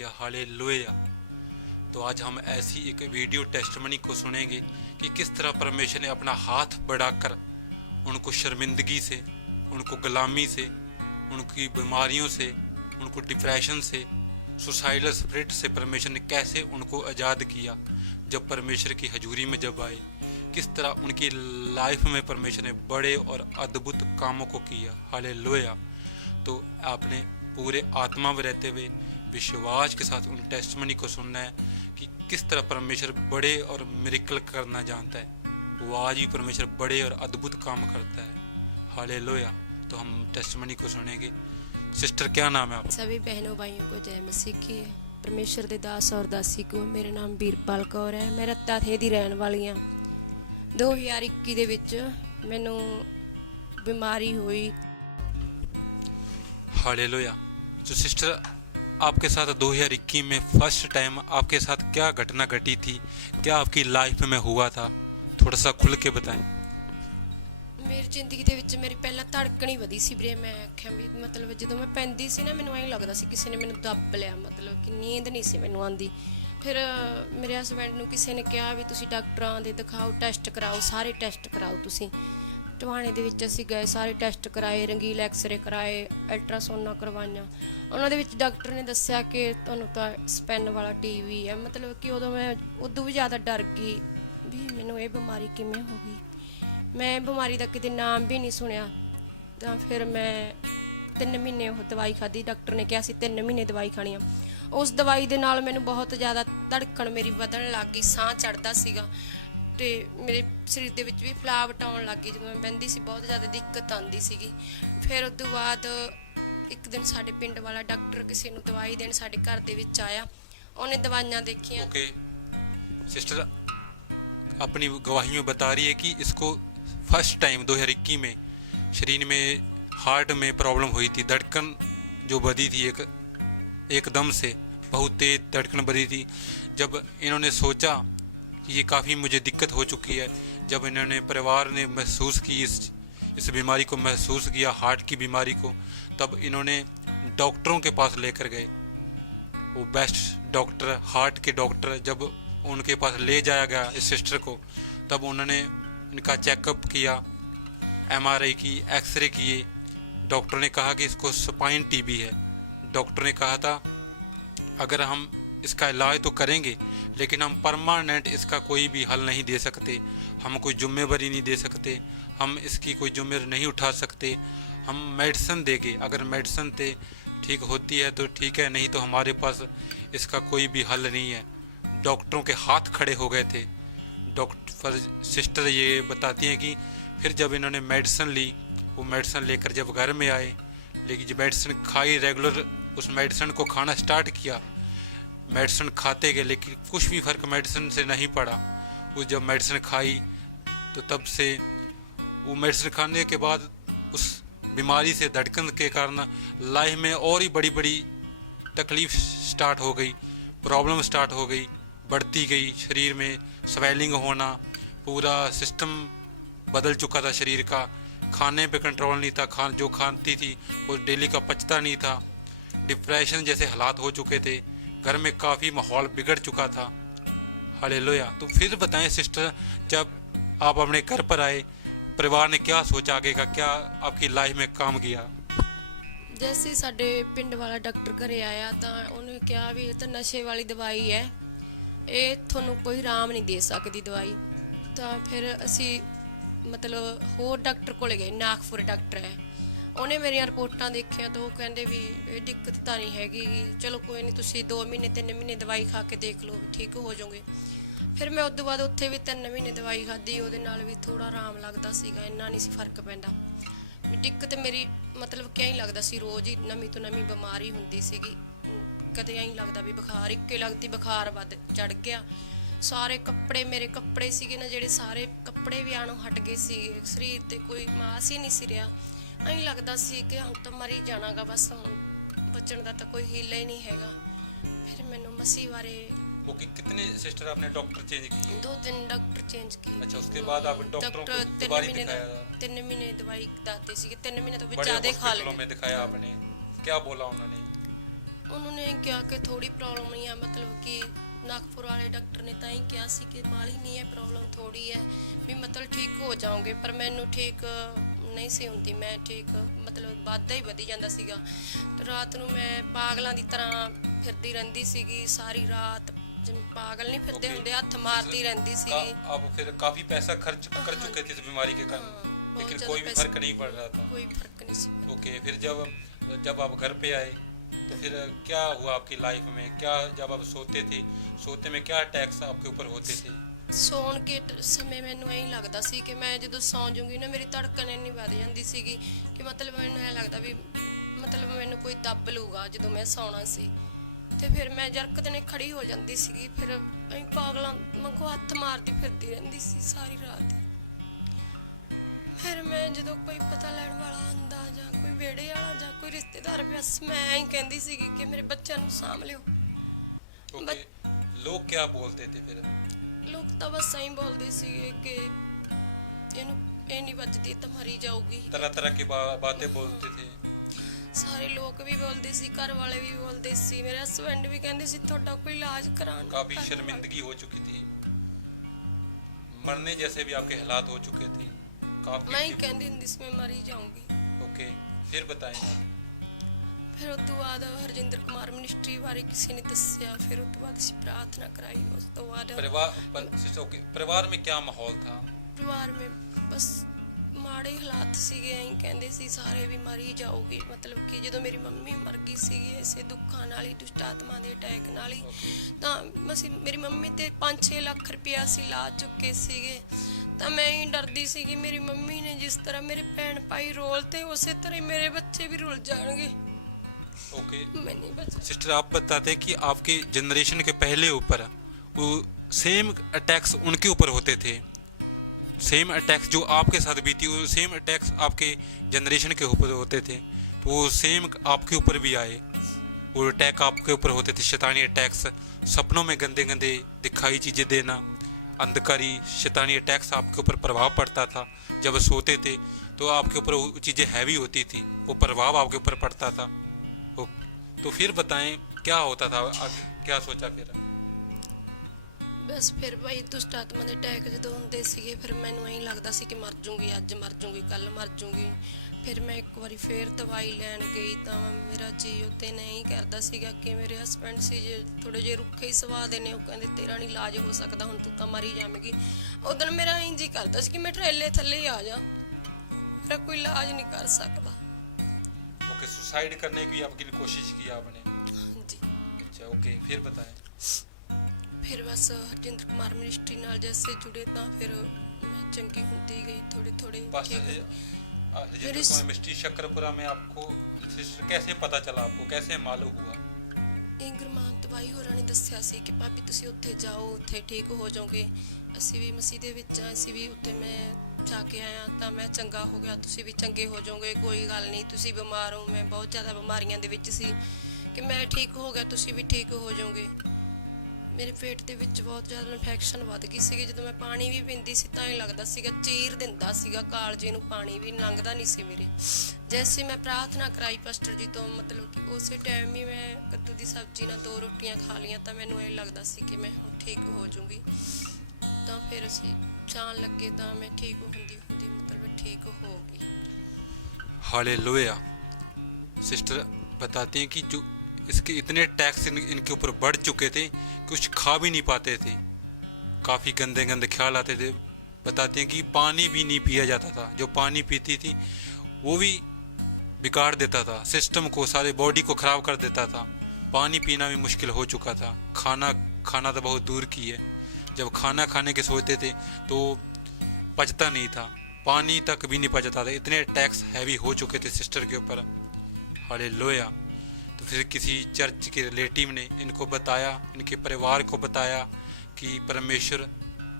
या हालेलुया। तो आज हम ऐसी एक वीडियो टेस्टमनी को सुनेंगे कि किस तरह परमेश्वर ने अपना हाथ बढ़ाकर उनको शर्मिंदगी से, उनको गुलामी से, उनकी बीमारियों से, उनको डिप्रेशन से, सुसाइडल स्पिरिट से परमेश्वर ने कैसे उनको आज़ाद किया। जब परमेश्वर की हजूरी में जब आए, किस तरह उनकी लाइफ में परमेश्वर ने बड़े और अद्भुत कामों को किया। हालेलुया। तो आपने पूरे आत्मा में रहते हुए विश्वास के साथ उन टेस्टमनी को सुनना है कि किस तरह परमेश्वर बड़े और मिरेकल करना जानता है। वो आज भी परमेश्वर बड़े और अद्भुत काम करता है। हालेलुया। तो हम टेस्टमनी को सुनेंगे। सिस्टर, क्या नाम है आप? सभी बहनों भाइयों को जय मसीह की है। परमेश्वर ਦੇ ਦਾਸ ਔਰ ਦਾਸੀ को मेरा नाम ਵੀਰਪਾਲ ਕੌਰ ਹੈ। ਮੈਂ ਰੱਤਾ ਥੇ ਦੀ ਰਹਿਣ ਵਾਲੀ ਹਾਂ। 2021 ਦੇ ਵਿੱਚ ਮੈਨੂੰ बीमारी हुई। हालेलुया। तो सिस्टर, आपके साथ 2021 में फर्स्ट टाइम आपके साथ क्या घटना घटी थी, क्या आपकी लाइफ में हुआ था? थोड़ा सा खुल के बताएं। ਮੇਰੀ ਜ਼ਿੰਦਗੀ ਦੇ ਵਿੱਚ ਮੇਰੀ ਪਹਿਲਾਂ ਧੜਕਣ ਹੀ ਵਧੀ ਸੀ ਵੀਰੇ। ਮੈਂ ਆਖਿਆ ਵੀ ਮਤਲਬ ਜਦੋਂ ਮੈਂ ਪੈਂਦੀ ਸੀ ਨਾ, ਮੈਨੂੰ ਐਂ ਲੱਗਦਾ ਸੀ ਕਿਸੇ ਨੇ ਮੈਨੂੰ ਦੱਬ ਲਿਆ, ਮਤਲਬ ਕਿ ਨੀਂਦ ਨਹੀਂ ਸੀ ਮੈਨੂੰ ਆਉਂਦੀ। ਫਿਰ ਮੇਰੇ ਹਸਬੈਂਡ ਨੂੰ ਕਿਸੇ ਨੇ ਕਿਹਾ ਵੀ ਤੁਸੀਂ ਡਾਕਟਰਾਂ ਦੇ ਦਿਖਾਓ, ਟੈਸਟ ਕਰਾਓ, ਸਾਰੇ ਟੈਸਟ ਕਰਾਓ ਤੁਸੀਂ। ਟਵਾਣੇ ਦੇ ਵਿੱਚ ਅਸੀਂ ਗਏ, ਸਾਰੇ ਟੈਸਟ ਕਰਾਏ, ਰੰਗੀਲ ਐਕਸਰੇ ਕਰਾਏ, ਅਲਟਰਾਸਾਊਂਡਾਂ ਕਰਵਾਈਆਂ। ਉਹਨਾਂ ਦੇ ਵਿੱਚ ਡਾਕਟਰ ਨੇ ਦੱਸਿਆ ਕਿ ਤੁਹਾਨੂੰ ਤਾਂ ਸਪੈਨ ਵਾਲਾ ਟੀਵੀ ਹੈ। ਮਤਲਬ ਕਿ ਉਦੋਂ ਮੈਂ ਉਦੋਂ ਵੀ ਜ਼ਿਆਦਾ ਡਰ ਗਈ ਵੀ ਮੈਨੂੰ ਇਹ ਬਿਮਾਰੀ ਕਿਵੇਂ ਹੋ ਗਈ। ਮੈਂ ਬਿਮਾਰੀ ਦਾ ਕਿਤੇ ਨਾਮ ਵੀ ਨਹੀਂ ਸੁਣਿਆ। ਤਾਂ ਫਿਰ ਮੈਂ 3 ਮਹੀਨੇ ਉਹ ਦਵਾਈ ਖਾਧੀ। ਡਾਕਟਰ ਨੇ ਕਿਹਾ ਸੀ 3 ਮਹੀਨੇ ਦਵਾਈ ਖਾਣੀ ਆ। ਉਸ ਦਵਾਈ ਦੇ ਨਾਲ ਮੈਨੂੰ ਬਹੁਤ ਜ਼ਿਆਦਾ ਧੜਕਣ ਮੇਰੀ ਵਧਣ ਲੱਗ ਗਈ, ਸਾਹ ਚੜ੍ਹਦਾ ਸੀਗਾ ਅਤੇ ਮੇਰੇ ਸਰੀਰ ਦੇ ਵਿੱਚ ਵੀ ਫਲਾਵਟ ਆਉਣ ਲੱਗ ਗਈ। ਜਦੋਂ ਮੈਂ ਬਹਿੰਦੀ ਸੀ ਬਹੁਤ ਜ਼ਿਆਦਾ ਦਿੱਕਤ ਆਉਂਦੀ ਸੀਗੀ। ਫਿਰ ਉਸ ਤੋਂ ਬਾਅਦ ਇੱਕ ਦਿਨ ਸਾਡੇ ਪਿੰਡ ਵਾਲਾ ਡਾਕਟਰ ਕਿਸੇ ਨੂੰ ਦਵਾਈ ਦੇਣ ਸਾਡੇ ਘਰ ਦੇ ਵਿੱਚ ਆਇਆ। ਉਹਨੇ दवाइयाँ देखी। ओके सिस्टर, अपनी गवाही में बता रही है कि इसको फर्स्ट टाइम 2021 में शरीर में, हार्ट में प्रॉब्लम हुई थी। धड़कन जो बढ़ी थी एकदम से, बहुत तेज धड़कन बढ़ी थी। जब इन्होंने सोचा कि ये काफ़ी मुझे दिक्कत हो चुकी है, जब इन्होंने परिवार ने महसूस की इस बीमारी को महसूस किया, हार्ट की बीमारी को, तब इन्होंने डॉक्टरों के पास लेकर गए। वो बेस्ट डॉक्टर, हार्ट के डॉक्टर, जब उनके पास ले जाया गया इस सिस्टर को, तब उन्होंने इनका चेकअप किया, एमआरआई की, एक्सरे किए। डॉक्टर ने कहा कि इसको स्पाइन टीबी है। डॉक्टर ने कहा था अगर हम इसका इलाज तो करेंगे, लेकिन हम परमानेंट इसका कोई भी हल नहीं दे सकते, हम कोई जिम्मेवारी नहीं दे सकते, हम इसकी कोई जिम्मेवारी नहीं उठा सकते। हम मेडिसिन देंगे, अगर मेडिसिन से ठीक होती है तो ठीक है, नहीं तो हमारे पास इसका कोई भी हल नहीं है। डॉक्टरों के हाथ खड़े हो गए थे। डॉक्टर सिस्टर ये बताती हैं कि फिर जब इन्होंने मेडिसिन ली, वो मेडिसिन लेकर जब घर में आए, लेकिन जब मेडिसिन खाई, रेगुलर उस मेडिसिन को खाना स्टार्ट किया, मेडिसिन खाते गए, लेकिन कुछ भी फ़र्क मेडिसिन से नहीं पड़ा। वो जब मेडिसिन खाई तो तब से वो मेडिसिन खाने के बाद उस बीमारी से, धड़कन के कारण लाइफ में और ही बड़ी बड़ी तकलीफ़ स्टार्ट हो गई, प्रॉब्लम स्टार्ट हो गई, बढ़ती गई। शरीर में स्वेलिंग होना, पूरा सिस्टम बदल चुका था शरीर का। खाने पे कंट्रोल नहीं था, जो खाती थी वो डेली का पचता नहीं था। डिप्रेशन जैसे हालात हो चुके थे, घर में काफ़ी माहौल बिगड़ चुका था। हालेलुया। तो फिर बताएं सिस्टर, जब आप अपने घर पर आए, परिवार ने क्या सोचा, आगे का क्या आपकी लाइफ में काम किया? ਜੈਸੇ ਸਾਡੇ ਪਿੰਡ ਵਾਲਾ ਡਾਕਟਰ ਘਰੇ ਆਇਆ ਤਾਂ ਉਹਨੇ ਕਿਹਾ ਵੀ ਇਹ ਤਾਂ ਨਸ਼ੇ ਵਾਲੀ ਦਵਾਈ ਹੈ, ਇਹ ਤੁਹਾਨੂੰ ਕੋਈ ਆਰਾਮ ਨਹੀਂ ਦੇ ਸਕਦੀ ਦਵਾਈ। ਤਾਂ ਫਿਰ ਅਸੀਂ ਮਤਲਬ ਹੋਰ ਡਾਕਟਰ ਕੋਲੇ ਗਏ, ਨਾਗਪੁਰ ਡਾਕਟਰ ਹੈ। ਉਹਨੇ ਮੇਰੀਆਂ ਰਿਪੋਰਟਾਂ ਦੇਖੀਆਂ ਤਾਂ ਉਹ ਕਹਿੰਦੇ ਵੀ ਇਹ ਦਿੱਕਤ ਤਾਂ ਨਹੀਂ ਹੈਗੀ, ਚਲੋ ਕੋਈ ਨਹੀਂ, ਤੁਸੀਂ 2 ਮਹੀਨੇ 3 ਮਹੀਨੇ ਦਵਾਈ ਖਾ ਕੇ ਦੇਖ ਲਓ, ਠੀਕ ਹੋ ਜਾਓਗੇ। ਫਿਰ ਮੈਂ ਉਸ ਤੋਂ ਬਾਅਦ ਉੱਥੇ ਵੀ 3 ਮਹੀਨੇ ਦਵਾਈ ਖਾਧੀ। ਉਹਦੇ ਨਾਲ ਵੀ ਥੋੜ੍ਹਾ ਆਰਾਮ ਲੱਗਦਾ ਸੀਗਾ, ਇੰਨਾ ਨਹੀਂ ਸੀ ਫਰਕ ਪੈਂਦਾ। ਦਿੱਕਤ ਮੇਰੀ ਮਤਲਬ ਕਿ ਐਂ ਲੱਗਦਾ ਸੀ ਰੋਜ਼ ਹੀ ਨਵੀਂ ਤੋਂ ਨਵੀਂ ਬਿਮਾਰੀ ਹੁੰਦੀ ਸੀਗੀ। ਕਦੇ ਐਂ ਲੱਗਦਾ ਵੀ ਬੁਖਾਰ, ਇੱਕੇ ਲੱਗਦੀ ਬੁਖਾਰ ਵੱਧ ਚੜ੍ਹ ਗਿਆ। ਸਾਰੇ ਕੱਪੜੇ, ਮੇਰੇ ਕੱਪੜੇ ਸੀਗੇ ਨਾ ਜਿਹੜੇ, ਸਾਰੇ ਕੱਪੜੇ ਵੀ ਆਣੋਂ ਹਟ ਗਏ ਸੀਗੇ, ਸਰੀਰ 'ਤੇ ਕੋਈ ਮਾਸ ਹੀ ਨਹੀਂ ਸੀ ਰਿਹਾ। ਐਂ ਲੱਗਦਾ ਸੀ ਕਿ ਹੁਣ ਤਾਂ ਮਰ ਹੀ ਜਾਣਾਗਾ ਬਸ, ਹੁਣ ਬਚਣ ਦਾ ਤਾਂ ਕੋਈ ਹੀਲਾ ਹੀ ਨਹੀਂ ਹੈਗਾ। ਫਿਰ ਮੈਨੂੰ ਮਸੀਹ ਬਾਰੇ ओके, कितने सिस्टर आपने डॉक्टर चेंज किए? 2-3 डॉक्टर चेंज किए। अच्छा, उसके बाद आप डॉक्टरों को दोबारा दिखाया? 3 महीने दवाई दाते ਸੀ, 3 महीने तो भी बड़े ज़्यादा खा हॉस्पिटलों ले। में दिखाया आपने, क्या बोला उन्होंने? ਉਹਨਾਂ ਨੇ ਕਿਹਾ ਕਿ ਥੋੜੀ ਪ੍ਰੋਬਲਮ ਨਹੀਂ ਆ, ਮਤਲਬ ਕਿ ਨਾਗਪੁਰ ਵਾਲੇ ਡਾਕਟਰ ਨੇ ਤਾਂ ਹੀ ਕਿਹਾ ਸੀ ਕਿ ਬਾਹਲੀ ਨਹੀਂ ਹੈ ਪ੍ਰੋਬਲਮ, ਥੋੜੀ ਹੈ ਵੀ ਮਤਲਬ ਠੀਕ ਹੋ ਜਾਓਗੇ। ਪਰ ਮੈਨੂੰ ਠੀਕ ਨਹੀਂ ਸੀ ਹੁੰਦੀ, ਮੈਂ ਠੀਕ ਮਤਲਬ ਵੱਧਦਾ ਹੀ ਵਧੀ ਜਾਂਦਾ ਸੀਗਾ। ਤੇ ਰਾਤ ਨੂੰ ਮੈਂ ਪਾਗਲਾਂ ਦੀ ਤਰ੍ਹਾਂ ਫਿਰਦੀ ਰਹਿੰਦੀ ਸੀਗੀ ਸਾਰੀ ਰਾਤ, ਜਿਵੇਂ ਪਾਗਲ ਨਹੀਂ ਫਿਰਦੇ Okay. ਹੁੰਦੇ, ਹੱਥ ਮਾਰਦੀ ਰਹਿੰਦੀ ਸੀਗੀ। आप फिर काफी पैसा खर्च कर चुके थे इस बीमारी के कारण, बहुत लेकिन ज़्यादा कोई भी पैसा- फर्क नहीं पड़ रहा था। कोई फर्क नहीं सी। ओके, फिर जब आप घर पे आए तो फिर क्या हुआ आपकी लाइफ में? क्या जब आप सोते थे, सोते में क्या अटैक्स आपके ऊपर होते थे? ਸੌਣ ਕੇ ਸਮੇਂ ਮੈਨੂੰ ਐਂ ਲੱਗਦਾ ਸੀ ਕਿ ਮੈਂ ਜਦੋਂ ਸੌਂ ਜੂੰਗੀ ਨਾ ਮੇਰੀ ਧੜਕਣ ਇੰਨੀ ਵੱਧ ਜਾਂਦੀ ਸੀਗੀ ਕਿ ਮਤਲਬ ਮੈਨੂੰ ਐਂ ਲੱਗਦਾ ਵੀ ਮਤਲਬ ਮੈਨੂੰ ਕੋਈ ਦੱਬ ਲੂਗਾ ਜਦੋਂ ਮੈਂ ਸੌਣਾ ਸੀ। ਤੇ ਫਿਰ ਮੈਂ ਜਰਕ ਦਿਨੇ ਖੜੀ ਹੋ ਜਾਂਦੀ ਸੀਗੀ, ਫਿਰ ਐਂ ਪਾਗਲਾਂ ਵਾਂਗੂ ਹੱਥ ਮਾਰਦੀ ਫਿਰਦੀ ਰਹਿੰਦੀ ਸੀ ਸਾਰੀ ਰਾਤ। ਫਿਰ ਮੈਂ ਜਦੋਂ ਕੋਈ ਪਤਾ ਲੈਣ ਵਾਲਾ ਆਂਦਾ ਜਾਂ ਕੋਈ ਵਿਹੜੇ वाला ਜਾਂ ਕੋਈ ਰਿਸ਼ਤੇਦਾਰ, ਬਸ ਮੈਂ ਐਂ ਕਹਿੰਦੀ ਸੀਗੀ ਕਿ ਮੇਰੇ ਬੱਚਿਆਂ ਨੂੰ ਸਾਂਭ ਲਿਓ। ओके, लोग क्या बोलते थे फिर? ਲੋਕ ਤਾਂ ਬਸ ਐਂ ਬੋਲਦੇ ਸੀਗੇ ਕਿ ਇਹਨੂੰ ਇਹ ਨਹੀਂ ਬਚਦੀ ਤਾਂ ਮਰੀ ਜਾਊਗੀ। तरह तरह की बातें बोलते थे। ਸਾਰੇ ਲੋਕ ਵੀ ਬੋਲਦੇ ਸੀ, ਘਰ ਵਾਲੇ ਵੀ ਬੋਲਦੇ ਸੀ, ਮੇਰੇ ਹਸਬੰਡ ਵੀ ਕਹਿੰਦੇ ਸੀ ਤੁਹਾਡਾ ਕੋਈ ਇਲਾਜ कराना। काफी शर्मिंदगी हो चुकी थी, मरने जैसे भी आपके हालात हो चुके थे काफी। ਮੈਂ ਹੀ ਕਹਿੰਦੀ ਹੁੰਦੀ ਸੀ ਮੈਂ ਮਰੀ ਜਾਊਂਗੀ। ओके, फिर बताएं आप। ਫਿਰ ਉਸ ਤੋਂ ਬਾਅਦ ਹਰਜਿੰਦਰ ਕੁਮਾਰ ਮਿਨਿਸਟਰੀ ਬਾਰੇ ਕਿਸੇ ਨੇ ਦੱਸਿਆ, ਫਿਰ ਉਸ ਤੋਂ ਬਾਅਦ ਅਸੀਂ ਪ੍ਰਾਰਥਨਾ ਕਰਾਈ। ਉਸ ਤੋਂ ਬਾਅਦ परिवार में क्या माहौल था? ਪਰਿਵਾਰ ਮੇ ਬਸ ਮਾੜੇ ਹਾਲਾਤ ਸੀਗੇ, ਐਂ ਕਹਿੰਦੇ ਸੀ ਸਾਰੇ ਵੀ ਮਰੀ ਜਾਊਗੀ। ਮਤਲਬ ਕਿ ਜਦੋਂ ਮੇਰੀ ਮੰਮੀ ਮਰ ਗਈ ਸੀਗੀ ਇਸੇ ਦੁੱਖਾਂ ਨਾਲ ਹੀ, ਦੁਸ਼ਟ ਆਤਮਾ ਦੇ ਅਟੈਕ ਨਾਲ ਹੀ, ਤਾਂ ਅਸੀਂ ਮੇਰੀ ਮੰਮੀ ਤੇ 5-6 ਲੱਖ ਰੁਪਇਆ ਅਸੀਂ ਲਾ ਚੁੱਕੇ ਸੀਗੇ। ਤਾਂ ਮੈਂ ਹੀ ਡਰਦੀ ਸੀ ਕਿ ਮੇਰੀ ਮੰਮੀ ਨੇ ਜਿਸ ਤਰ੍ਹਾਂ ਮੇਰੇ ਭੈਣ ਭਾਈ ਰੋਲ ਤੇ ਉਸੇ ਤਰ੍ਹਾਂ ਹੀ ਮੇਰੇ ਬੱਚੇ ਵੀ ਰੁਲ ਜਾਣਗੇ। ओके, मैं नहीं बच। सिस्टर आप बताते कि आपके जनरेशन के पहले ऊपर वो सेम अटैक्स उनके ऊपर होते थे, सेम अटैक्स जो आपके साथ बीती वो सेम अटैक्स आपके जनरेशन के ऊपर होते थे, तो वो सेम आपके ऊपर भी आए, वो अटैक आपके ऊपर होते थे, शैतानी अटैक्स, सपनों में गंदे गंदे दिखाई चीज़ें देना, अंधकारी शैतानी अटैक्स आपके ऊपर प्रभाव पड़ता था। जब सोते थे तो आपके ऊपर वो चीज़ें हैवी होती थी, वो प्रभाव आपके ऊपर पड़ता था। तो फिर बताएं क्या होता था, आगे क्या सोचा फिर? ਬਸ ਫਿਰ ਭਾਈ ਦੁਸ਼ਟ ਆਤਮਾ ਦੇ ਅਟੈਕ ਜਦੋਂ ਹੁੰਦੇ ਸੀਗੇ ਫਿਰ ਮੈਨੂੰ ਐਂ ਲੱਗਦਾ ਸੀ ਕਿ ਮਰ ਜੂੰਗੀ, ਅੱਜ ਮਰ ਜੂੰਗੀ, ਕੱਲ ਮਰ ਜੂੰਗੀ। ਫਿਰ ਮੈਂ ਇੱਕ ਵਾਰੀ ਫੇਰ ਦਵਾਈ ਲੈਣ ਗਈ ਤਾਂ ਮੇਰਾ ਜੀ ਉੱਤੇ ਨਹੀਂ ਕਰਦਾ ਸੀਗਾ ਕਿ ਮੇਰੇ ਹਸਬੰਡ ਸੀ ਜੇ ਥੋੜੇ ਜਿਹੇ ਰੁੱਖੇ ਹੀ ਸੁਭਾਅ ਦੇ ਨੇ, ਉਹ ਕਹਿੰਦੇ ਤੇਰਾ ਨਹੀਂ ਇਲਾਜ ਹੋ ਸਕਦਾ, ਹੁਣ ਤੂੰ ਤਾਂ ਮਰੀ ਜਾਵੇਂਗੀ। ਉਦੋਂ ਮੇਰਾ ਇੰਜ ਹੀ ਕਰਦਾ ਸੀ ਕਿ ਮੈਂ ਟਰੇਲੇ ਥੱਲੇ ਹੀ ਆ ਜਾ, ਮੇਰਾ ਕੋਈ ਇਲਾਜ ਨਹੀਂ ਕਰ ਸਕਦਾ। ओके, सुसाइड करने की आपकी कोशिश की आपने? ਹਾਂਜੀ। अच्छा, ओके, फिर बताएं। ਫਿਰ ਬਸ ਹਰਜਿੰਦਰ ਕੁਮਾਰ ਮਿਨਿਸਟਰੀ ਨਾਲ ਜੈਸੇ ਜੁੜੇ ਤਾਂ ਫਿਰ ਮੈਂ ਚੰਗੀ ਹੁੰਦੀ गई थोड़े थोड़े। पास्टर हरजिंदर कुमार मिस्ट्री शक्करपुरा में आपको सिस्टर कैसे पता चला, आपको कैसे मालूम हुआ? ਇਹ ਗੁਰਮਾਨਤ ਬਾਈ ਹੋਰਾਂ ਨੇ ਦੱਸਿਆ ਸੀ ਕਿ ਭਾਬੀ ਤੁਸੀਂ ਉੱਥੇ ਜਾਓ, ਉੱਥੇ ਠੀਕ ਹੋ ਜਾਓਗੇ। ਅਸੀਂ ਵੀ ਮਸੀਹ ਦੇ ਵਿੱਚ ਆ, ਅਸੀਂ ਵੀ ਉੱਥੇ ਮੈਂ ਜਾ ਕੇ ਆਇਆ ਤਾਂ ਮੈਂ ਚੰਗਾ ਹੋ ਗਿਆ, ਤੁਸੀਂ ਵੀ ਚੰਗੇ ਹੋ ਜਾਓਗੇ, ਕੋਈ ਗੱਲ ਨਹੀਂ, ਤੁਸੀਂ ਬਿਮਾਰ ਹੋ, ਮੈਂ ਬਹੁਤ ਜ਼ਿਆਦਾ ਬਿਮਾਰੀਆਂ ਦੇ ਵਿੱਚ ਸੀ ਕਿ ਮੈਂ ਠੀਕ ਹੋ ਗਿਆ, ਤੁਸੀਂ ਵੀ ਠੀਕ ਹੋ ਜਾਓਗੇ। ਮੇਰੇ ਪੇਟ ਦੇ ਵਿੱਚ ਬਹੁਤ ਜ਼ਿਆਦਾ ਇਨਫੈਕਸ਼ਨ ਵੱਧ ਗਈ ਸੀਗੀ, ਜਦੋਂ ਮੈਂ ਪਾਣੀ ਵੀ ਪੀਂਦੀ ਸੀ ਤਾਂ ਇਹ ਲੱਗਦਾ ਸੀਗਾ ਚੀਰ ਦਿੰਦਾ ਸੀਗਾ ਕਾਲਜੇ ਨੂੰ, ਪਾਣੀ ਵੀ ਲੰਘਦਾ ਨਹੀਂ ਸੀ ਮੇਰੇ। ਜੈਸੇ ਮੈਂ ਪ੍ਰਾਰਥਨਾ ਕਰਾਈ ਪਾਸਟਰ ਜੀ ਤੋਂ, ਮਤਲਬ ਕਿ ਉਸੇ ਟਾਈਮ ਹੀ ਮੈਂ ਕੱਦੂ ਦੀ ਸਬਜ਼ੀ ਨਾਲ 2 ਰੋਟੀਆਂ ਖਾ ਲਈਆਂ ਤਾਂ ਮੈਨੂੰ ਇਹ ਲੱਗਦਾ ਸੀ ਕਿ ਮੈਂ ਹੁਣ ਠੀਕ ਹੋ ਜਾਊਂਗੀ। ਤਾਂ ਫਿਰ ਅਸੀਂ ਜਾਣ ਲੱਗੇ ਤਾਂ ਮੈਂ ਠੀਕ ਹੁੰਦੀ ਮਤਲਬ ਠੀਕ ਹੋ ਗਈ। हालेलुया। सिस्टर बताते हैं कि जो इसके इतने टैक्स इनके ऊपर बढ़ चुके थे कुछ खा भी नहीं पाते थे, काफ़ी गंदे गंदे ख्याल आते थे। बताते हैं कि पानी भी नहीं पिया जाता था, जो पानी पीती थी वो भी बिगाड़ देता था सिस्टम को, सारे बॉडी को ख़राब कर देता था। पानी पीना भी मुश्किल हो चुका था, खाना तो बहुत दूर की है। जब खाना खाने के सोचते थे तो पचता नहीं था, पानी तक भी नहीं पचता था, इतने टैक्स हैवी हो चुके थे सिस्टर के ऊपर। हालेलुया। तो फिर किसी चर्च के रिलेटिव ने इनको बताया, इनके परिवार को बताया कि परमेश्वर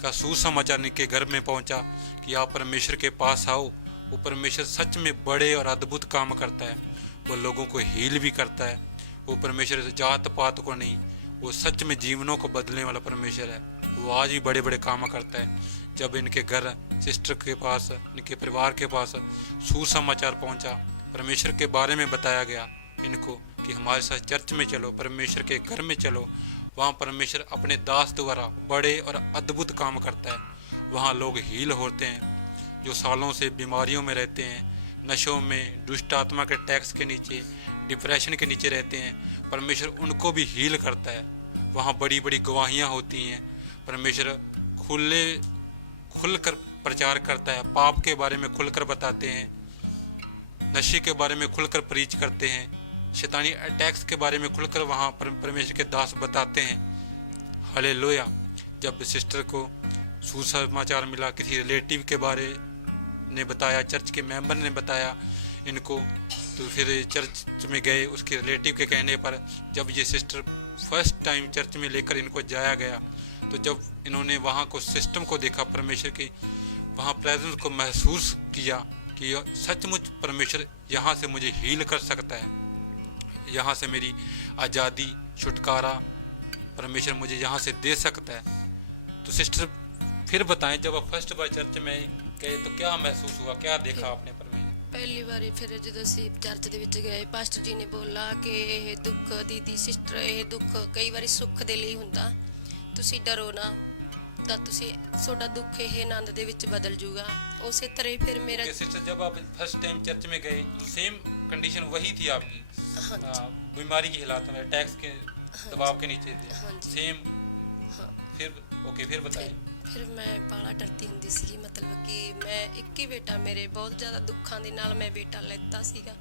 का सुसमाचार इनके घर में पहुंचा कि आप परमेश्वर के पास आओ, वो परमेश्वर सच में बड़े और अद्भुत काम करता है, वो लोगों को हील भी करता है। वो परमेश्वर जात पात को नहीं, वो सच में जीवनों को बदलने वाला परमेश्वर है, वो आज भी बड़े बड़े काम करता है। जब इनके घर सिस्टर के पास, इनके परिवार के पास सुसमाचार पहुंचा, परमेश्वर के बारे में बताया गया इनको, कि हमारे साथ चर्च में चलो, परमेश्वर के घर में चलो। वहाँ परमेश्वर अपने दास द्वारा बड़े और अद्भुत काम करता है। वहाँ लोग हील होते हैं जो सालों से बीमारियों में रहते हैं, नशों में, दुष्ट आत्मा के टैक्स के नीचे, डिप्रेशन के नीचे रहते हैं। परमेश्वर उनको भी हील करता है। वहाँ बड़ी बड़ी गवाहियाँ होती हैं। परमेश्वर खुलकर प्रचार करता है, पाप के बारे में खुलकर बताते हैं, नशे के बारे में खुलकर प्रीच करते हैं, शैतानी अटैक्स के बारे में खुलकर वहाँ परमेश्वर के दास बताते हैं। हालेलुया। जब सिस्टर को सुसमाचार मिला, किसी रिलेटिव के बारे ने बताया, चर्च के मेंबर ने बताया इनको, तो फिर चर्च में गए। उसके रिलेटिव के कहने पर जब ये सिस्टर फर्स्ट टाइम चर्च में लेकर इनको जाया गया, तो जब इन्होंने वहाँ को सिस्टम को देखा, परमेश्वर की वहाँ प्रेजेंस को महसूस किया कि सचमुच परमेश्वर यहाँ से मुझे हील कर सकता है, यहाँ से मेरी आज़ादी, छुटकारा परमेश्वर मुझे यहाँ से दे सकता है। तो सिस्टर फिर बताएं, जब आप फर्स्ट बार चर्च में गए तो क्या महसूस हुआ, क्या देखा आपने परमेश्वर? ਪਹਿਲੀ ਵਾਰੀ ਫਿਰ ਜਦੋਂ ਅਸੀਂ ਚਰਚ ਦੇ ਵਿੱਚ ਗਏ, ਪਾਸਟਰ ਜੀ ਨੇ ਬੋਲਾ ਕਿ ਇਹ ਦੁੱਖ ਦੀਦੀ ਸਿਸਟਰ, ਇਹ ਦੁੱਖ ਕਈ ਵਾਰੀ ਸੁੱਖ ਦੇ ਲਈ ਹੁੰਦਾ, ਤੁਸੀਂ ਡਰੋ ਨਾ, ਤਾਂ ਤੁਸੀਂ ਤੁਹਾਡਾ ਦੁੱਖ ਇਹ ਆਨੰਦ ਦੇ ਵਿੱਚ ਬਦਲ ਜੂਗਾ। ਉਸੇ ਤਰ੍ਹਾਂ ਹੀ ਫਿਰ ਮੇਰਾ सिस्टर जब आप फर्स्ट टाइम चर्च में गए, सेम कंडीशन वही थी आपकी? बीमारी की हालात में, टैक्स के दबाव के नीचे थे, सेम? हाँ। फिर बताइए। ਫਿਰ ਮੈਂ ਬਾਲਾ ਡਰਦੀ ਹੁੰਦੀ ਸੀ, ਮਤਲਬ ਕਿ ਮੈਂ ਇੱਕ ਹੀ ਬੇਟਾ, ਮੇਰੇ ਬਹੁਤ ਜ਼ਿਆਦਾ ਦੁੱਖਾਂ ਦੇ ਨਾਲ ਮੈਂ ਬੇਟਾ ਲੈਤਾ ਸੀਗਾ।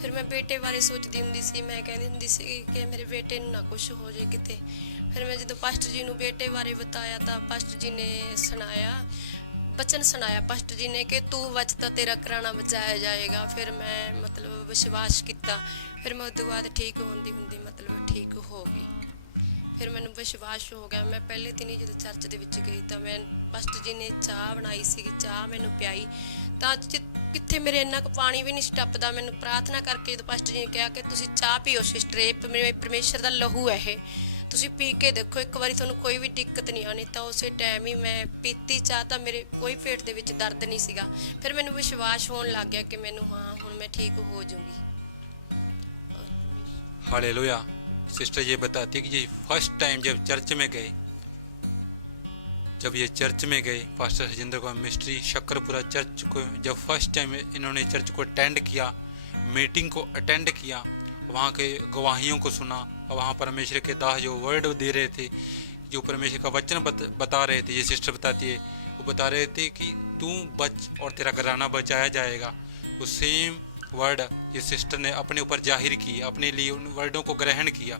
ਫਿਰ ਮੈਂ ਬੇਟੇ ਬਾਰੇ ਸੋਚਦੀ ਹੁੰਦੀ ਸੀ, ਮੈਂ ਕਹਿੰਦੀ ਹੁੰਦੀ ਸੀ ਕਿ ਮੇਰੇ ਬੇਟੇ ਨੂੰ ਨਾ ਕੁਛ ਹੋ ਜਾਏ ਕਿਤੇ। ਫਿਰ ਮੈਂ ਜਦੋਂ ਪਾਸਟਰ ਜੀ ਨੂੰ ਬੇਟੇ ਬਾਰੇ ਬਤਾਇਆ ਤਾਂ ਪਾਸਟਰ ਜੀ ਨੇ ਸੁਣਾਇਆ, ਬਚਨ ਸੁਣਾਇਆ ਪਾਸਟਰ ਜੀ ਨੇ ਕਿ ਤੂੰ ਬਚ ਤਾਂ ਤੇਰਾ ਘਰਾਣਾ ਬਚਾਇਆ ਜਾਏਗਾ। ਫਿਰ ਮੈਂ ਮਤਲਬ ਵਿਸ਼ਵਾਸ ਕੀਤਾ। ਫਿਰ ਮੈਂ ਉਸ ਤੋਂ ਬਾਅਦ ਠੀਕ ਹੁੰਦੀ ਮਤਲਬ ਠੀਕ ਹੋ ਗਈ। ਫਿਰ ਮੈਨੂੰ ਵਿਸ਼ਵਾਸ ਹੋ ਗਿਆ। ਮੈਂ ਪਹਿਲੇ ਦਿਨ ਹੀ ਜਦੋਂ ਚਰਚ ਦੇ ਵਿੱਚ ਗਈ ਤਾਂ ਮੈਂ ਪਾਸਟਰ ਜੀ ਨੇ ਚਾਹ ਬਣਾਈ ਸੀਗੀ, ਚਾਹ ਮੈਨੂੰ ਪਿਆਈ ਤਾਂ ਕਿੱਥੇ ਮੇਰੇ ਇੰਨਾ ਕੁ ਪਾਣੀ ਵੀ ਨਹੀਂ ਟੱਪਦਾ। ਮੈਨੂੰ ਪ੍ਰਾਰਥਨਾ ਕਰਕੇ ਜਦੋਂ ਪਾਸਟਰ ਜੀ ਨੇ ਕਿਹਾ ਕਿ ਤੁਸੀਂ ਚਾਹ ਪੀਓ ਸਿਸਟਰ, ਇਹ ਪਰਮੇਸ਼ਰ ਦਾ ਲਹੂ ਹੈ, ਇਹ ਤੁਸੀਂ ਪੀ ਕੇ ਦੇਖੋ ਇੱਕ ਵਾਰੀ, ਤੁਹਾਨੂੰ ਕੋਈ ਵੀ ਦਿੱਕਤ ਨਹੀਂ ਆਉਣੀ। ਤਾਂ ਉਸੇ ਟਾਈਮ ਹੀ ਮੈਂ ਪੀਤੀ ਚਾਹ ਤਾਂ ਮੇਰੇ ਕੋਈ ਪੇਟ ਦੇ ਵਿੱਚ ਦਰਦ ਨਹੀਂ ਸੀਗਾ। ਫਿਰ ਮੈਨੂੰ ਵਿਸ਼ਵਾਸ ਹੋਣ ਲੱਗ ਗਿਆ ਕਿ ਮੈਨੂੰ ਹਾਂ ਹੁਣ मैं ठीक हो जाऊंगी। हालेलुया। सिस्टर ये बताती है कि ये फर्स्ट टाइम जब चर्च में गए, जब ये चर्च में गए, पास्टर हजिंदर को मिस्ट्री शक्करपुरा चर्च को जब फर्स्ट टाइम इन्होंने चर्च को अटेंड किया, मीटिंग को अटेंड किया, वहाँ के गवाहियों को सुना, वहाँ परमेश्वर के दास जो वर्ड दे रहे थे, जो परमेश्वर का वचन बता रहे थे, ये सिस्टर बताती है, वो बता रहे थे कि तू बच और तेरा घराना बचाया जाएगा। वो सेम वर्ड ये सिस्टर ने अपने ऊपर जाहिर की, अपने लिए उन वर्डों को ग्रहण किया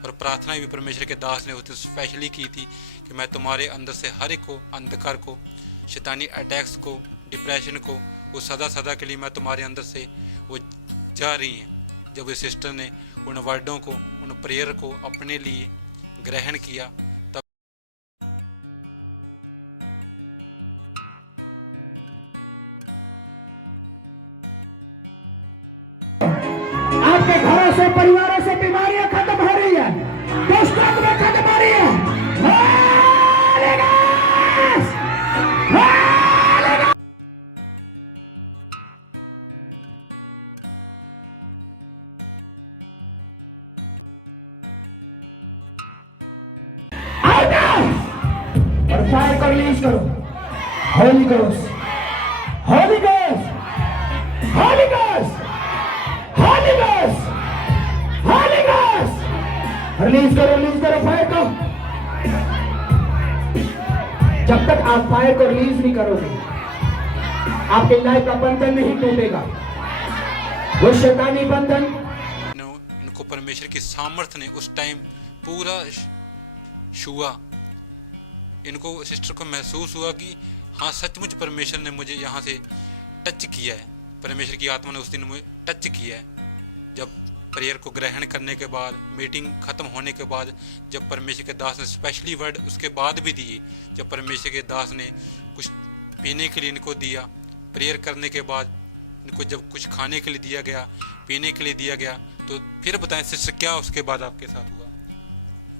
और प्रार्थना भी परमेश्वर के दास ने उसने स्पेशली की थी कि मैं तुम्हारे अंदर से हर एक को, अंधकार को, शैतानी अटैक्स को, डिप्रेशन को, वो सदा सदा के लिए मैं तुम्हारे अंदर से वो जा रही हैं। जब ये सिस्टर ने उन वर्डों को, उन प्रेयर को अपने लिए ग्रहण किया, तब आपके घरों से, परिवारों से बीमारियां खत्म हो रही है, दुष्ट आत्मा खत्म हो रही है। Holy Ghost! Holy Ghost! Out now! और फायर को रिलीज करो। Holy Ghost! Holy Ghost! Holy Ghost! Holy Ghost! Holy Ghost! Release करो फायर को। जब तक आप फायर को रिलीज नहीं करोगे, आपके लाइफ का बंधन नहीं टूटेगा। वो शैतानी बंधन, इनको परमेश्वर की सामर्थ्य ने उस टाइम पूरा छुआ। इनको, सिस्टर को महसूस हुआ कि हाँ सचमुच परमेश्वर ने मुझे यहाँ से टच किया है, परमेश्वर की आत्मा ने उस दिन मुझे टच किया है। जब प्रेयर को ग्रहण करने के बाद, मीटिंग ख़त्म होने के बाद, जब परमेश्वर के दास ने स्पेशली वर्ड उसके बाद भी दिए, जब परमेश्वर के दास ने कुछ पीने के लिए इनको दिया, प्रेयर करने के बाद इनको जब कुछ खाने के लिए दिया गया, पीने के लिए दिया गया, तो फिर बताएं सिस्टर क्या उसके बाद आपके साथ हुआ?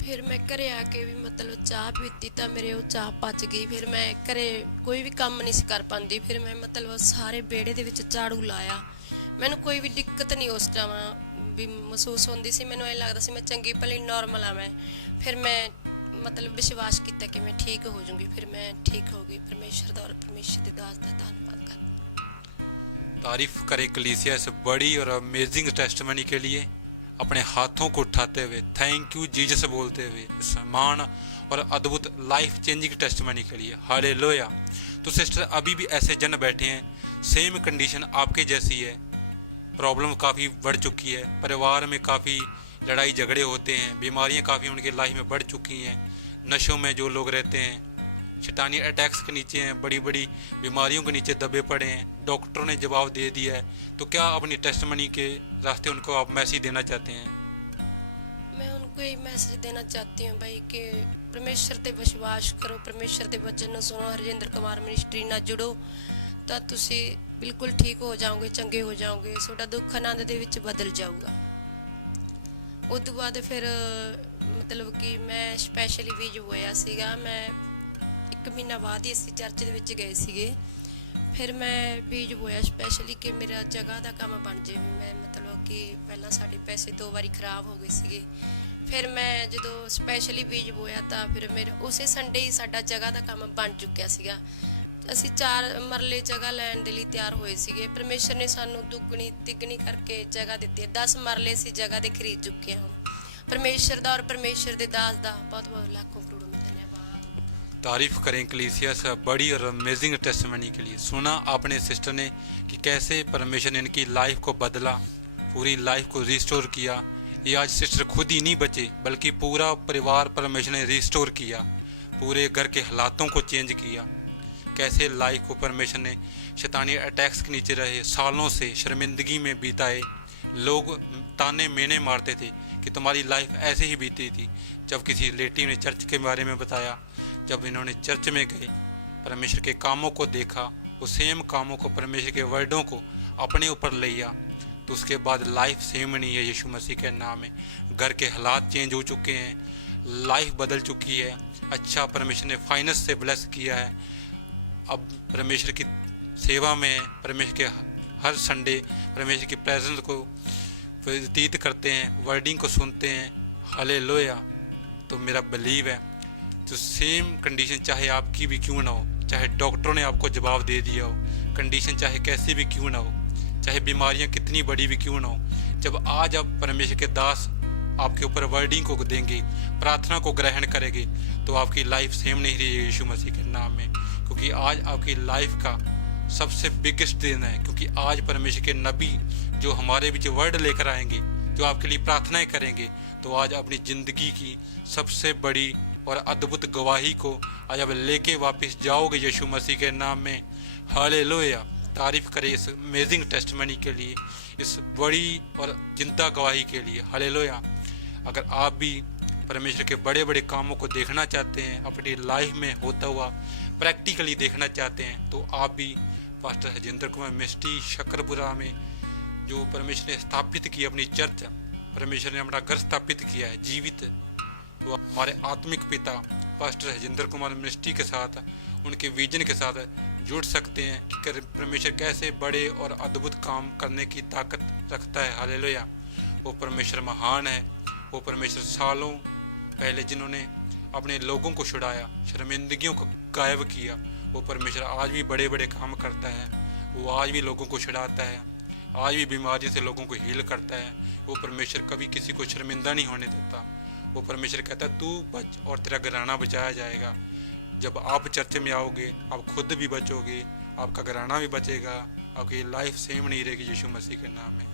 ਫਿਰ ਮੈਂ ਘਰੇ ਆ ਕੇ ਵੀ ਮਤਲਬ ਚਾਹ ਪੀਤੀ ਤਾਂ ਮੇਰੇ ਉਹ ਚਾਹ ਪਚ ਗਈ। ਫਿਰ ਮੈਂ ਘਰੇ ਕੋਈ ਵੀ ਕੰਮ ਨਹੀਂ ਸੀ ਕਰ ਪਾਉਂਦੀ। ਫਿਰ ਮੈਂ ਮਤਲਬ ਸਾਰੇ ਵਿਹੜੇ ਦੇ ਵਿੱਚ ਝਾੜੂ ਲਾਇਆ, ਮੈਨੂੰ ਕੋਈ ਵੀ ਦਿੱਕਤ ਨਹੀਂ ਉਸ ਟਾਈਮ ਵੀ ਮਹਿਸੂਸ ਹੁੰਦੀ ਸੀ, ਮੈਨੂੰ ਐਂ ਲੱਗਦਾ ਸੀ ਮੈਂ ਚੰਗੀ ਭਲੀ ਨੋਰਮਲ ਆ ਮੈਂ। ਫਿਰ ਮੈਂ ਮਤਲਬ ਵਿਸ਼ਵਾਸ ਕੀਤਾ ਕਿ ਮੈਂ ਠੀਕ ਹੋ ਜਾਊਂਗੀ, ਫਿਰ ਮੈਂ ਠੀਕ ਹੋ ਗਈ। परमेश्वर ਦਾ और परमेश्वर ਦੀ ਦਾਸ ਦਾ ਧੰਨਵਾਦ ਕਰ। तारीफ करे कलीसिया इस बड़ी और अमेजिंग टेस्टमनी के लिए, अपने हाथों को उठाते हुए थैंक यू जीसस बोलते हुए इस महान और अद्भुत लाइफ चेंजिंग टेस्टमनी के लिए। हालेलुया। तो सिस्टर, अभी भी ऐसे जन बैठे हैं, सेम कंडीशन आपके जैसी है, प्रॉब्लम काफ़ी बढ़ चुकी है, परिवार में काफ़ी लड़ाई झगड़े होते हैं, बीमारियां काफ़ी उनके लाइफ में बढ़ चुकी हैं, नशों में जो लोग रहते हैं, शैतानी अटैक्स के नीचे हैं, बड़ी बड़ी बीमारियों के नीचे दबे पड़े हैं, डॉक्टरों ने जवाब दे दिया है, तो क्या अपनी टेस्टमनी के रास्ते उनको आप मैसेज देना चाहते हैं? मैं उनको यही मैसेज देना चाहती हूँ भाई कि परमेश्वर ਤੇ ਵਿਸ਼ਵਾਸ ਕਰੋ, परमेश्वर ਦੇ ਵਚਨ ਨੂੰ ਸੁਣੋ, ਹਰਜਿੰਦਰ ਕੁਮਾਰ ਮਿਨਿਸਟਰੀ ਨਾਲ ਜੁੜੋ ਤਾਂ ਤੁਸੀਂ ਬਿਲਕੁਲ ਠੀਕ ਹੋ ਜਾਓਗੇ, ਚੰਗੇ ਹੋ ਜਾਓਗੇ, ਤੁਹਾਡਾ ਦੁੱਖ ਆਨੰਦ ਦੇ ਵਿੱਚ ਬਦਲ ਜਾਊਗਾ। ਉਸ ਤੋਂ ਬਾਅਦ ਫਿਰ ਮਤਲਬ ਕਿ ਮੈਂ ਸਪੈਸ਼ਲੀ ਵੀਜ ਹੋਇਆ ਸੀਗਾ, ਮੈਂ 1 ਮਹੀਨਾ ਬਾਅਦ ਹੀ ਅਸੀਂ ਚਰਚ ਦੇ ਵਿੱਚ ਗਏ ਸੀਗੇ। ਫਿਰ ਮੈਂ ਬੀਜ ਬੋਇਆ ਸਪੈਸ਼ਲੀ ਕਿ ਮੇਰਾ ਜਗ੍ਹਾ ਦਾ ਕੰਮ ਬਣ ਜੇ। ਮੈਂ ਮਤਲਬ ਕਿ ਪਹਿਲਾਂ ਸਾਡੇ ਪੈਸੇ 2 ਵਾਰੀ ਖਰਾਬ ਹੋ ਗਏ ਸੀਗੇ। ਫਿਰ ਮੈਂ ਜਦੋਂ ਸਪੈਸ਼ਲੀ ਬੀਜ ਬੋਇਆ ਤਾਂ ਫਿਰ ਮੇਰੇ ਉਸੇ ਸੰਡੇ ਹੀ ਸਾਡਾ ਜਗ੍ਹਾ ਦਾ ਕੰਮ ਬਣ ਚੁੱਕਿਆ ਸੀਗਾ। ਅਸੀਂ 4 ਮਰਲੇ ਜਗ੍ਹਾ ਲੈਣ ਦੇ ਲਈ ਤਿਆਰ ਹੋਏ ਸੀਗੇ। ਪਰਮੇਸ਼ਰ ਨੇ ਸਾਨੂੰ ਦੁੱਗਣੀ ਤਿੱਗਣੀ ਕਰਕੇ ਜਗ੍ਹਾ ਦਿੱਤੀ ਹੈ। 10 ਮਰਲੇ ਅਸੀਂ ਜਗ੍ਹਾ ਦੇ ਖਰੀਦ ਚੁੱਕੇ ਹਾਂ। ਪਰਮੇਸ਼ਰ ਦਾ और परमेश्वर ਦੇ ਦਾਸ ਦਾ ਬਹੁਤ ਬਹੁਤ ਲੱਖੋਂ ਕਰੋੜੋਂ धन्यवाद। तारीफ करें कलीसिया से बड़ी और अमेजिंग टेस्टमनी के लिए। सुना आपने सिस्टर ने कि कैसे परमेश्वर ने इनकी लाइफ को बदला, पूरी लाइफ को रिस्टोर किया। ये आज सिस्टर खुद ही नहीं बचे बल्कि पूरा परिवार परमेश्वर ने रिस्टोर किया, पूरे घर के हालातों को चेंज किया। कैसे लाइफ को परमेश्वर ने शैतानी अटैक्स के नीचे रहे, सालों से शर्मिंदगी में बिताए, लोग ताने मेने मारते थे कि तुम्हारी लाइफ ऐसे ही बीती थी। जब किसी रिलेटिव ने चर्च के बारे में बताया, जब इन्होंने चर्च में गए, परमेश्वर के कामों को देखा, उस सेम कामों को, परमेश्वर के वर्डों को अपने ऊपर लिया, तो उसके बाद लाइफ सेम नहीं है। यीशु मसीह के नाम में घर के हालात चेंज हो चुके हैं, लाइफ बदल चुकी है। अच्छा, परमेश्वर ने फाइनेंस से ब्लेस किया है। अब परमेश्वर की सेवा में, परमेश्वर के हर संडे परमेश्वर की प्रेजेंस को व्यतीत करते हैं, वर्डिंग को सुनते हैं। हालेलुया। तो मेरा बिलीव है तो सेम कंडीशन चाहे आपकी भी क्यों ना हो, चाहे डॉक्टरों ने आपको जवाब दे दिया हो, कंडीशन चाहे कैसी भी क्यों ना हो, चाहे बीमारियां कितनी बड़ी भी क्यों ना हो, जब आज आप परमेश्वर के दास आपके ऊपर वर्डिंग को देंगे, प्रार्थना को ग्रहण करेंगे, तो आपकी लाइफ सेम नहीं रही है यीशु मसीह के नाम में। क्योंकि आज आपकी लाइफ का सबसे बिगेस्ट दिन है, क्योंकि आज परमेश्वर के नबी जो हमारे बीच वर्ड लेकर आएंगे, जो आपके लिए प्रार्थनाएं करेंगे, तो आज अपनी ज़िंदगी की सबसे बड़ी और अद्भुत गवाही को आज आप लेके वापस जाओगे यीशु मसीह के नाम में। हालेलुया। तारीफ करें इस अमेजिंग टेस्टमनी के लिए, इस बड़ी और जिंदा गवाही के लिए। हालेलुया। अगर आप भी परमेश्वर के बड़े बड़े कामों को देखना चाहते हैं, अपनी लाइफ में होता हुआ प्रैक्टिकली देखना चाहते हैं, तो आप भी पास्टर हरजिंदर कुमार मिनिस्ट्री शकरपुरा में जो परमेश्वर ने स्थापित की अपनी चर्च, परमेश्वर ने अपना घर स्थापित किया है जीवित, तो हमारे आत्मिक पिता पास्टर हरजिंदर कुमार मिनिस्ट्री के साथ, उनके विजन के साथ जुड़ सकते हैं कि परमेश्वर कैसे बड़े और अद्भुत काम करने की ताकत रखता है। हालेलुया। वो परमेश्वर महान है। वो परमेश्वर सालों पहले जिन्होंने अपने लोगों को छुड़ाया, शर्मिंदगियों को गायब किया, वो परमेश्वर आज भी बड़े बड़े काम करता है। वो आज भी लोगों को छुड़ाता है, आज भी बीमारियों से लोगों को हील करता है। वो परमेश्वर कभी किसी को शर्मिंदा नहीं होने देता। वो परमेश्वर कहता है तू बच और तेरा घराना बचाया जाएगा। जब आप चर्च में आओगे, आप खुद भी बचोगे, आपका घराना भी बचेगा, आपकी लाइफ सेम नहीं रहेगी यीशु मसीह के नाम में।